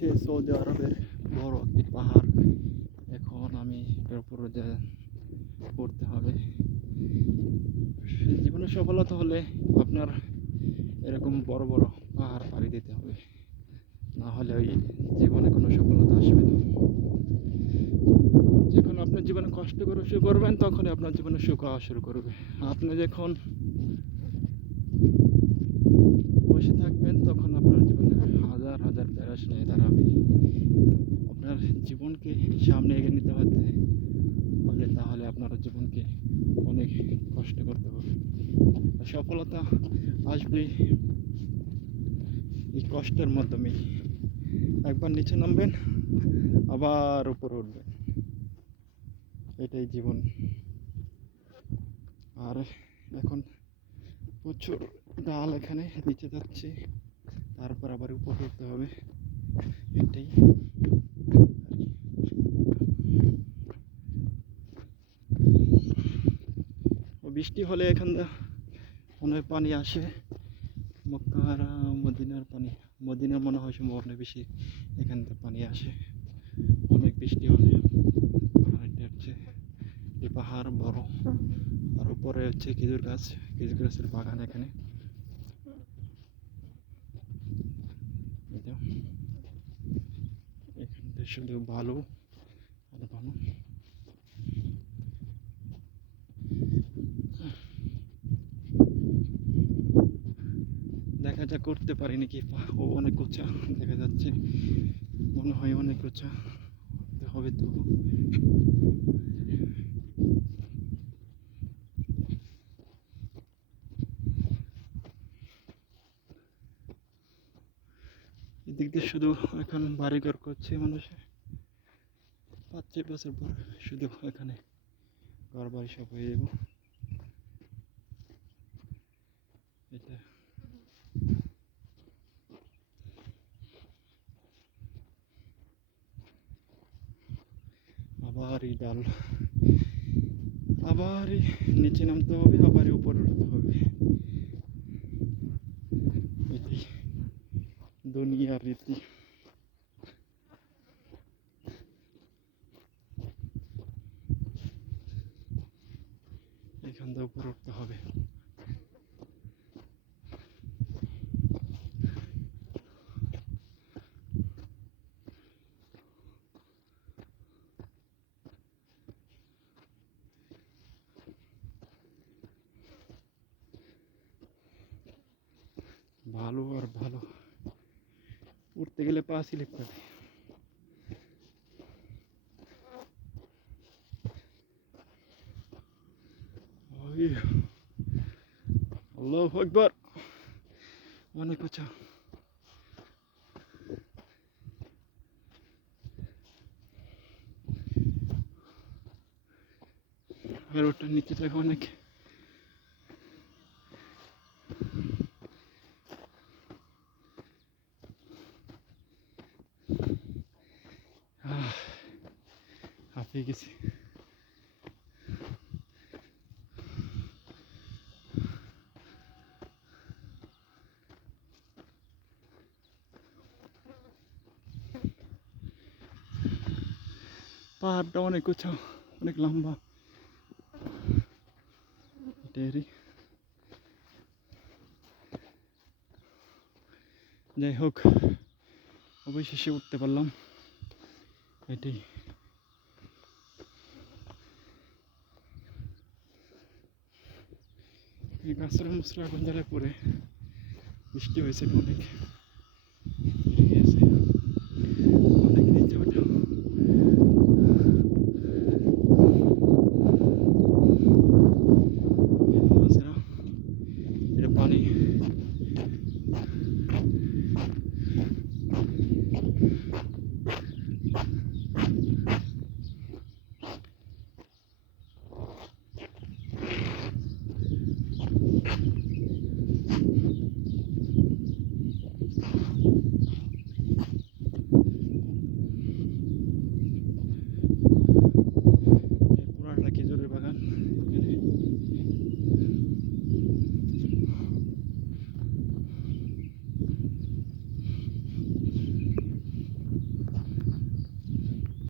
হচ্ছে সৌদি আরবের বড় একটি পাহাড়। এখন আমি এর উপরে পড়তে হবে। জীবনে সফলতা হলে আপনার এরকম বড় বড় পাহাড় পাড়ি দিতে হবে, না হলে ওই জীবনে কোনো সফলতা আসবে না। যখন আপনার জীবনে কষ্ট করে শুরু করবেন তখনই আপনার জীবনে সুখ হওয়া শুরু করবে। আপনি যখন বসে থাকবেন তখন আপনার জীবনে হাজার হাজার প্যারাস নিয়ে দাঁড়াবে। আপনার জীবনকে সামনে এগিয়ে নিতে হলে তাহলে আপনার জীবনকে অনেক কষ্ট করতে হবে। সফলতা আসবে এই কষ্টের মাধ্যমেই। একবার নিচে নামবেন, আবার উপরে উঠবেন, এটাই জীবন। আর এখন প্রচুর ডাল এখানে নিচে যাচ্ছে, তারপর আবার উপরে উঠতে হবে, এটাই। বৃষ্টি হলে এখান অনেক পানি আসে, মক্কা আর মদিনার পানি, মদিনার মনে হয় সম্ভাবনা বেশি এখান থেকে পানি আসে অনেক বৃষ্টি হলে। আর এটা হচ্ছে এই পাহাড় বড়, আর উপরে হচ্ছে খেজুর গাছের বাগান এখানে। এখানে শুধু ভালো আর ভালো। দেখা যাক করতে পারি নাকি। ও অনেক উঁচা দেখা যাচ্ছে, মনে হয় অনেক উঁচা হবে তো। এদিক দিয়ে শুধু এখন বাড়িঘর করছে মানুষে, 5-6 বছর পর শুধু এখানে ঘর বাড়ি সব হয়ে যাব। এটা আবারই ডাল, আবারই নিচে নামতে হবে, আবারই উপরে উঠতে হবে, এটাই দুনিয়ার রীতি। এখান থেকে উপরে উঠতে হবে। ভালো আর ভালো, উঠতে গেলে পা স্লিপ করে। আল্লাহু আকবার, অনেক উঁচা। আর ওটার নিচে থেকে অনেক হাঁপিয়ে গেছি। পাহাড়টা অনেক উঁচা, অনেক লম্বা, এটাই। যাই হোক, অবশেষে উঠতে পারলাম, এটাই। এই গাছের মুসরা এখন যারা পরে বৃষ্টি হয়েছে অনেক।